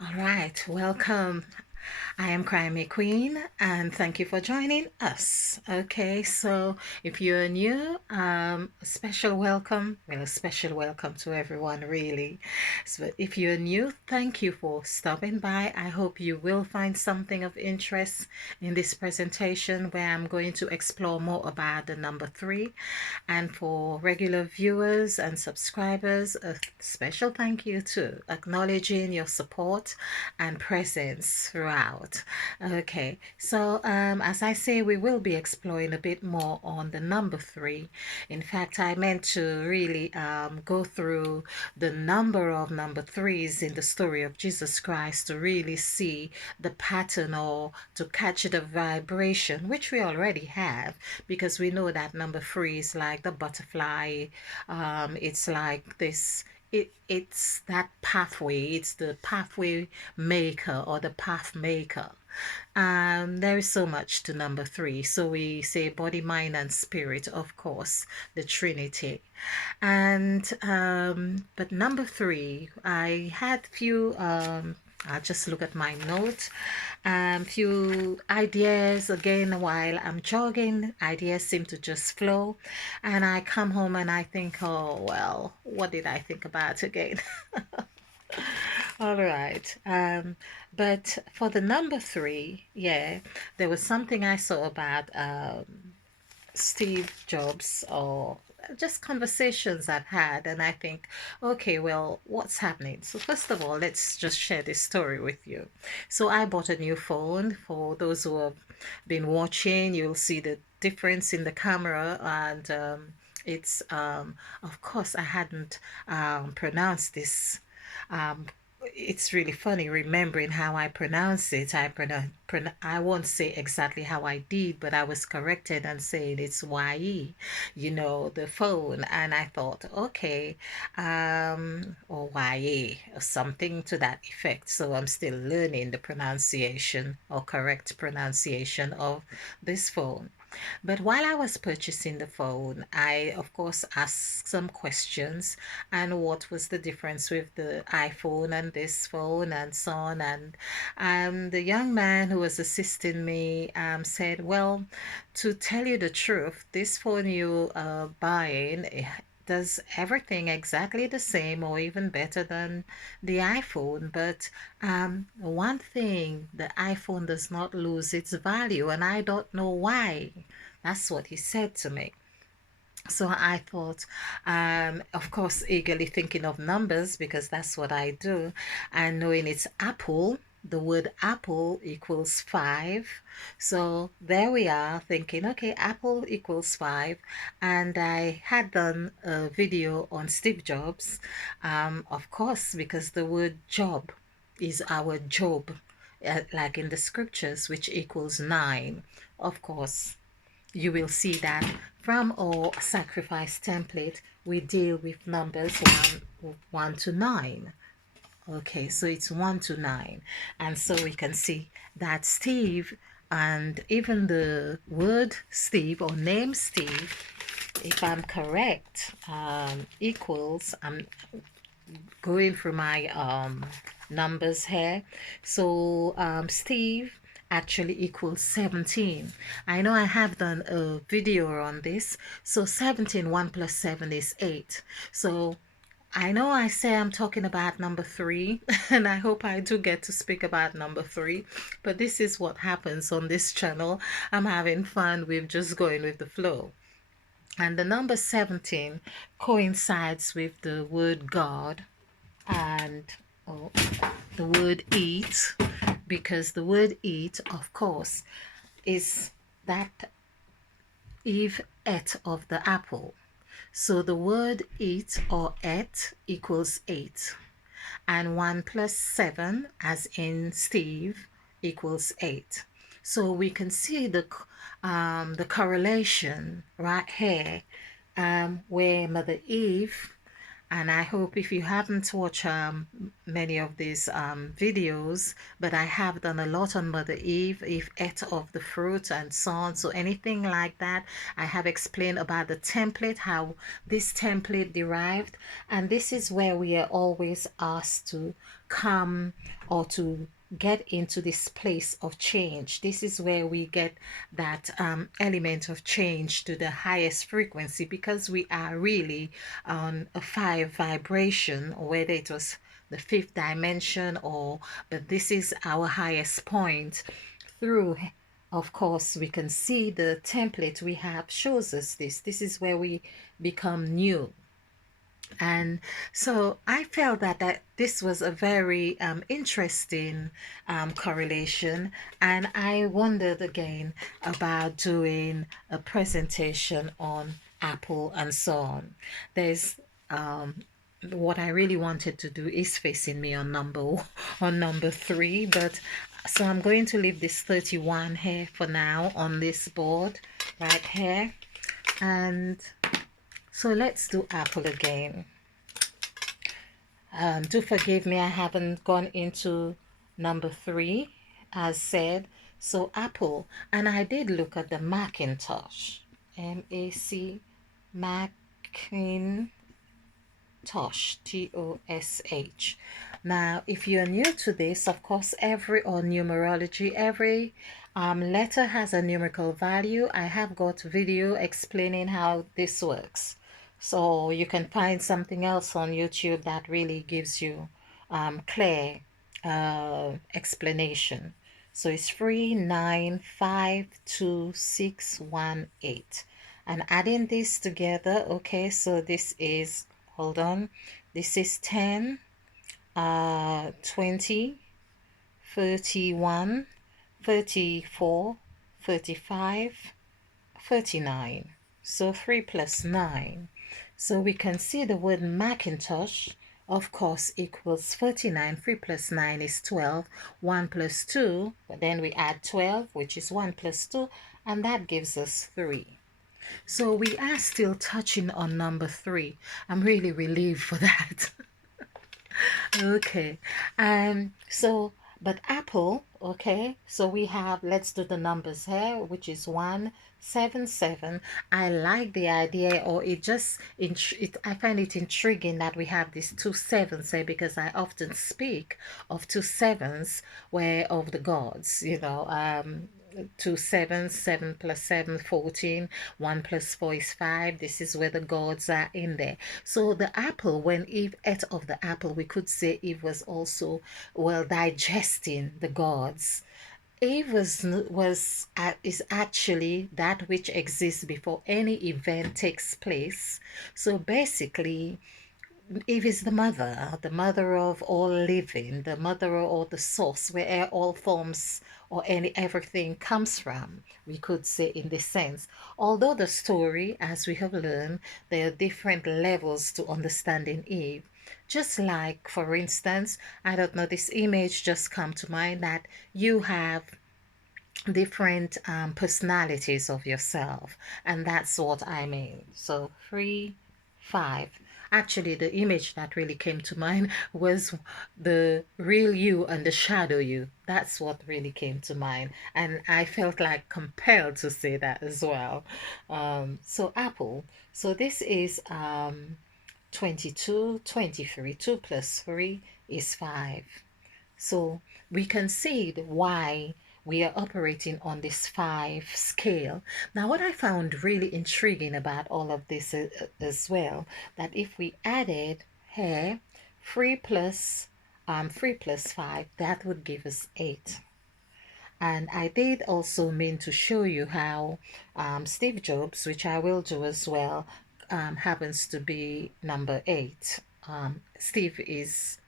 All right, welcome. I am Crimey Queen, and thank you for joining us. Okay, so if you're new, a special welcome. Well, a special welcome to everyone, really. So if you're new, thank you for stopping by. I hope you will find something of interest in this presentation where I'm going to explore more about the number three. And for regular viewers and subscribers, a special thank you too, acknowledging your support and presence throughout. Okay, so as I say, we will be exploring a bit more on the number three. In fact, I meant to really go through the number of number threes in the story of Jesus Christ to really see the pattern or to catch the vibration, which we already have, because we know that number three is like the butterfly. It's like this. It's that pathway. It's the pathway maker or the path maker. There is so much to number three. So we say body, mind, and spirit, of course, the Trinity. And but number three, I had few. I'll just look at my notes. Few ideas again while I'm jogging. Ideas seem to just flow, and I come home and I think, oh well, what did I think about again? All right. But for the number three, yeah, there was something I saw about Steve Jobs or just conversations I've had, and I think, okay, well, what's happening? So, first of all, let's just share this story with you. So, I bought a new phone. For those who have been watching, you'll see the difference in the camera, and of course, I hadn't pronounced this um, it's really funny remembering how I pronounce it. I won't say exactly how I did, but I was corrected and saying it's YE, the phone. And I thought, okay, or YE, or something to that effect. So I'm still learning the pronunciation or correct pronunciation of this phone. But while I was purchasing the phone, I of course asked some questions and what was the difference with the iPhone and this phone and so on. And the young man who was assisting me said, well, to tell you the truth, this phone you are buying does everything exactly the same or even better than the iPhone. But one thing, the iPhone does not lose its value, and I don't know why. That's what he said to me. So I thought, of course, eagerly thinking of numbers because that's what I do, and knowing it's Apple, the word Apple equals five. So there we are, thinking, okay, Apple equals five. And I had done a video on Steve Jobs, of course, because the word job is our job, like in the scriptures, which equals nine. Of course, you will see that from our sacrifice template, we deal with numbers 1 to 9. Okay, so it's 1 to 9. And so we can see that Steve and even the word Steve or name Steve, if I'm correct, equals, I'm going through my numbers here. So Steve actually equals 17. I know I have done a video on this. So 17, 1 plus 7 is 8. So I know I say I'm talking about number three, and I hope I do get to speak about number three, but this is what happens on this channel. I'm having fun with just going with the flow. And the number 17 coincides with the word God and oh, the word eat, because the word eat, of course, is that Eve ate of the apple. So the word eat or ate equals 8. And 1 plus 7, as in Steve, equals 8. So we can see the correlation right here, where Mother Eve And I hope if you haven't watched many of these videos, but I have done a lot on Mother Eve ate of the fruit and so on. So anything like that, I have explained about the template, how this template derived. And this is where we are always asked to come or to get into this place of change. This is where we get that element of change to the highest frequency, because we are really on a 5 vibration, or whether it was the fifth dimension, or but this is our highest point. Through, of course, we can see the template we have shows us this is where we become new. And so I felt that this was a very interesting correlation, and I wondered again about doing a presentation on Apple and so on. There's what I really wanted to do is facing me on number 3, but so I'm going to leave this 31 here for now on this board right here. And so let's do Apple again. Do forgive me, I haven't gone into number 3 as said. So Apple, and I did look at the Macintosh, M-A-C, Macintosh, Tosh. Now, if you're new to this, of course, or numerology, every letter has a numerical value. I have got video explaining how this works. So you can find something else on YouTube that really gives you clear explanation. So it's 3952618. And adding this together, okay, so this is, hold on, this is 10, 20, 31, 34, 35, 39. So 3 plus 9. So we can see the word Macintosh, of course, equals 39. 3 plus 9 is 12. 1 plus 2, but then we add 12, which is 1 plus 2, and that gives us 3. So we are still touching on number 3. I'm really relieved for that. Okay. So but Apple, okay, so we have, let's do the numbers here, which is 177. I like the idea, or I find it intriguing that we have these 2 sevens here, because I often speak of 2 sevens where of the gods, 2 sevens, 7 plus 7, 14, 1 plus 4 is 5. This is where the gods are in there. So the apple, when Eve ate of the apple, we could say Eve was also, well, digesting the gods. Eve is actually that which exists before any event takes place. So basically, Eve is the mother of all living, the mother of all the source, where all forms or everything comes from, we could say in this sense. Although the story, as we have learned, there are different levels to understanding Eve. Just like, for instance, I don't know, this image just come to mind that you have different personalities of yourself, and that's what I mean. So 3 5, actually the image that really came to mind was the real you and the shadow you. That's what really came to mind, and I felt like compelled to say that as well. So Apple, so this is 22 23. 2 plus 3 is 5. So we can see why we are operating on this 5 scale. Now, what I found really intriguing about all of this as well, that if we added here 3 plus 5, that would give us 8. And I did also mean to show you how Steve Jobs, which I will do as well, happens to be number 8. Steve is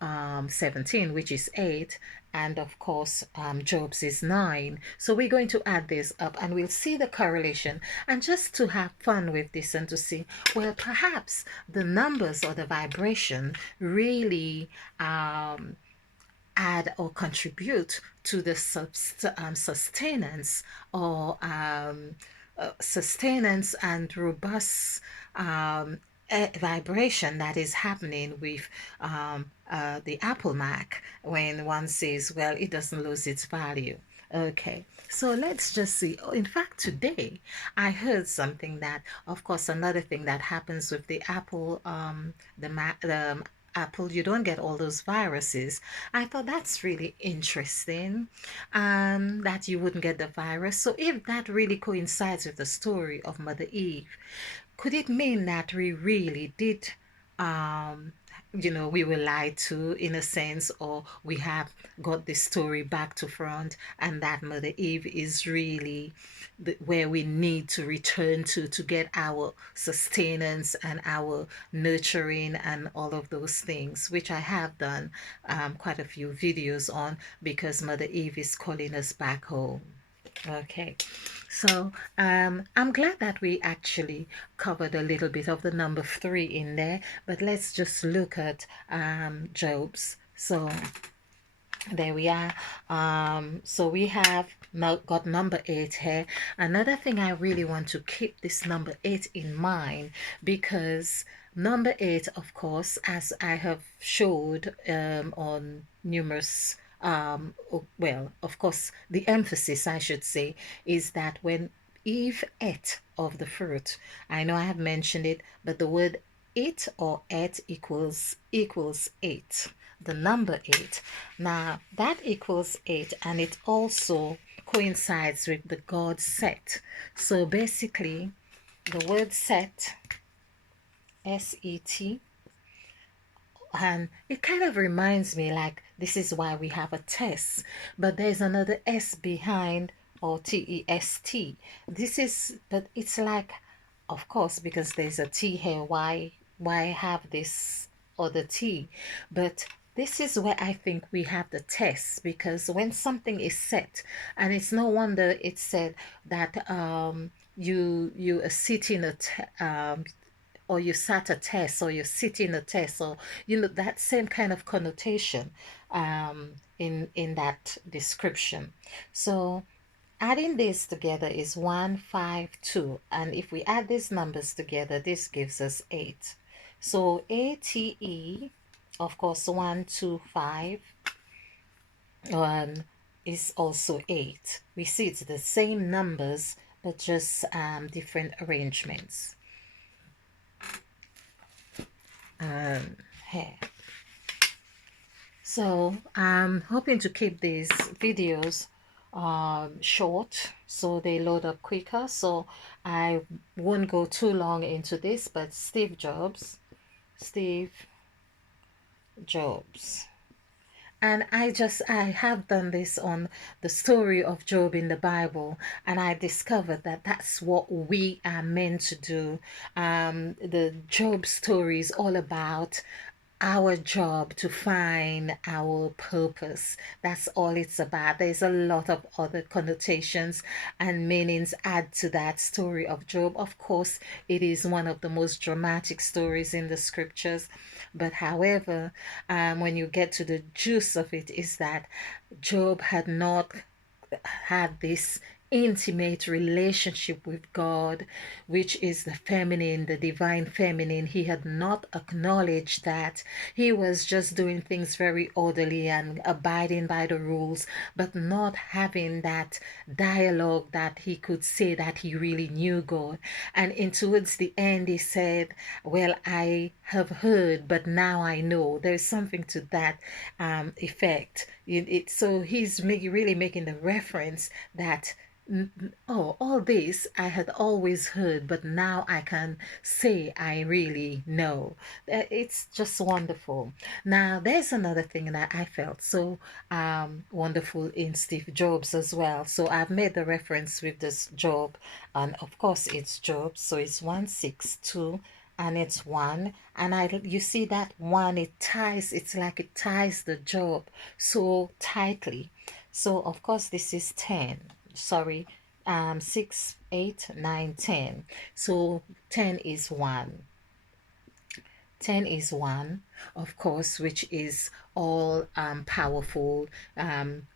17, which is 8, and of course Job's is 9. So we're going to add this up and we'll see the correlation, and just to have fun with this and to see, well, perhaps the numbers or the vibration really add or contribute to the sustenance or sustenance and robust vibration that is happening with the Apple Mac when one says, well, it doesn't lose its value. Okay, so let's just see. Oh, in fact, today I heard something that, of course, another thing that happens with the Apple, the Apple, you don't get all those viruses. I thought that's really interesting, that you wouldn't get the virus. So if that really coincides with the story of Mother Eve, could it mean that we really did, um, we were lied to in a sense, or we have got this story back to front, and that Mother Eve is really where we need to return to get our sustenance and our nurturing and all of those things, which I have done quite a few videos on, because Mother Eve is calling us back home. Okay, so I'm glad that we actually covered a little bit of the number three in there, but let's just look at Job's. So there we are. So we have now got number eight here. Another thing, I really want to keep this number eight in mind, because number eight, of course, as I have showed on numerous well, of course, the emphasis, I should say, is that when Eve ate of the fruit, I know I have mentioned it, but the word it or et equals eight, the number eight. Now that equals eight, and it also coincides with the God set. So basically, the word set, S-E-T, and it kind of reminds me like this is why we have a test, but there's another S behind, or T-E-S-T. This is, but it's like, of course, because there's a T here, why have this other T? But this is where I think we have the test, because when something is set, and it's no wonder it's said that you are sitting or you sat a test, or you're sitting a test, or that same kind of connotation in that description. So adding this together is 152, and if we add these numbers together, this gives us 8. So ATE, of course, 125 is also 8. We see it's the same numbers, but just different arrangements. Here. So I'm hoping to keep these videos short, so they load up quicker, so I won't go too long into this. But Steve Jobs, and I have done this on the story of Job in the Bible, and I discovered that that's what we are meant to do. The Job story is all about our job to find our purpose. That's all it's about. There's a lot of other connotations and meanings add to that story of Job. Of course, it is one of the most dramatic stories in the scriptures, but however, when you get to the juice of it, is that Job had not had this intimate relationship with God, which is the feminine, the divine feminine. He had not acknowledged that. He was just doing things very orderly and abiding by the rules, but not having that dialogue that he could say that he really knew God. And in towards the end, he said, well, I have heard, but now I know. There's something to that effect. So he's really making the reference that, oh, all this I had always heard, but now I can say I really know. It's just wonderful. Now, there's another thing that I felt so wonderful in Steve Jobs as well. So I've made the reference with this Job, and of course it's Job. So it's 162 and it's one, and you see that one, it's like it ties the Job so tightly. So of course this is 10, sorry, 6, 8, 9, 10. So 10 is 1, 10 is one, of course, which is all powerful,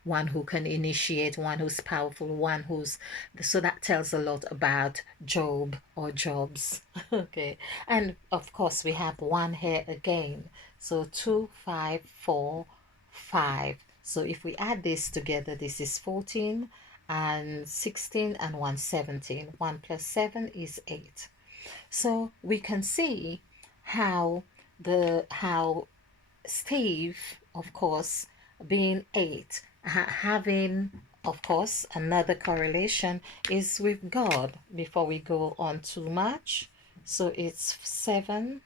one who can initiate, one who's powerful, one who's, so that tells a lot about Job or Jobs. Okay. And of course, we have one here again. So 2, 5, 4, 5. So if we add this together, this is 14 and 16 and 1, 17. 1 plus 7 is 8. So we can see how how Steve, of course, being 8, having, of course, another correlation is with God before we go on too much. So it's 7,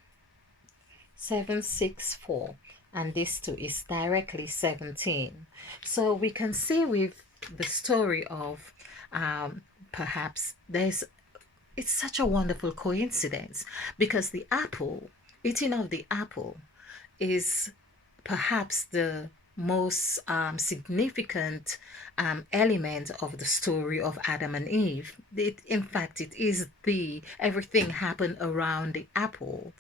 7, 6, 4, and this too is directly 17. So we can see with the story of perhaps there's, it's such a wonderful coincidence because the apple, eating of the apple, is perhaps the most significant element of the story of Adam and Eve. In fact, it is the everything happened around the apple.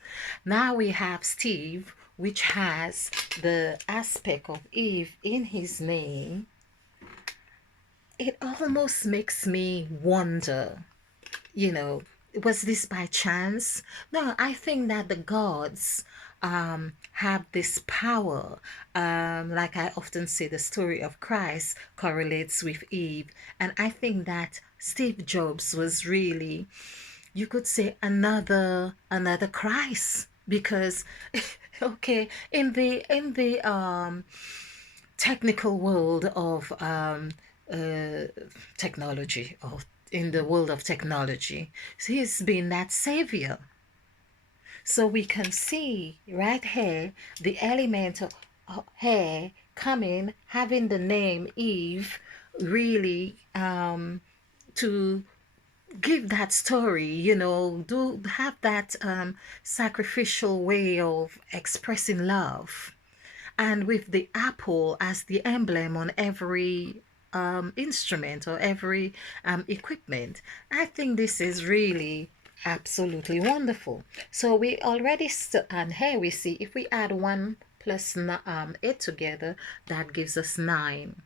Now we have Steve, which has the aspect of Eve in his name. It almost makes me wonder, you know, was this by chance? No, I think that the gods have this power. Like I often say, the story of Christ correlates with Eve. And I think that Steve Jobs was really, you could say, another Christ. Because okay, in the technical world of uh, technology, or in the world of technology, he's been that savior. So we can see right here the element of here coming, having the name Eve, really to give that story, do have that sacrificial way of expressing love, and with the apple as the emblem on every instrument or every equipment. I think this is really absolutely wonderful. So we already and here we see if we add 1 plus 8 together, that gives us 9.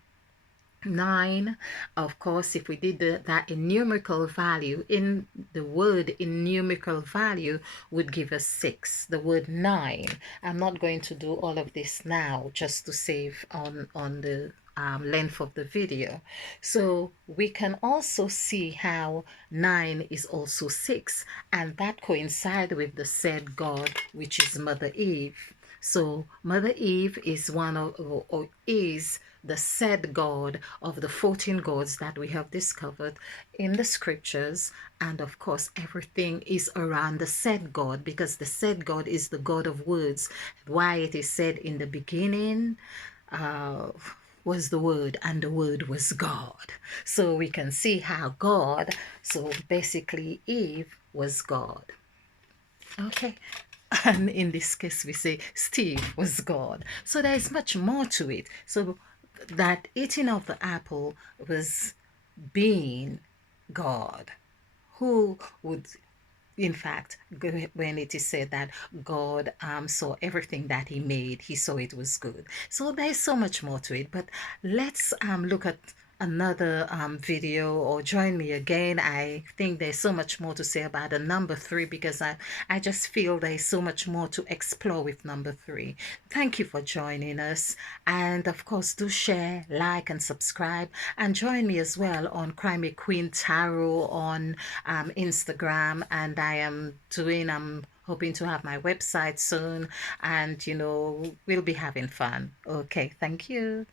9, of course, if we did that in numerical value, in the word in numerical value would give us 6, the word 9. I'm not going to do all of this now just to save on the length of the video. So we can also see how 9 is also 6, and that coincides with the said God, which is Mother Eve. So Mother Eve is one of, or is the said God of the 14 gods that we have discovered in the scriptures. And of course, everything is around the said God, because the said God is the God of words. Why it is said in the beginning was the Word, and the Word was God. So we can see how God, so basically Eve was God. Okay. And in this case, we say Steve was God. So there is much more to it. So that eating of the apple was being God, who would, in fact, when it is said that God saw everything that he made, he saw it was good. So there's so much more to it, but let's look at another video, or join me again. I think there's so much more to say about the number 3, because I just feel there's so much more to explore with number 3. Thank you for joining us, and of course do share, like and subscribe, and join me as well on Crime Queen Tarot on Instagram. And I'm hoping to have my website soon, and we'll be having fun. Okay, thank you.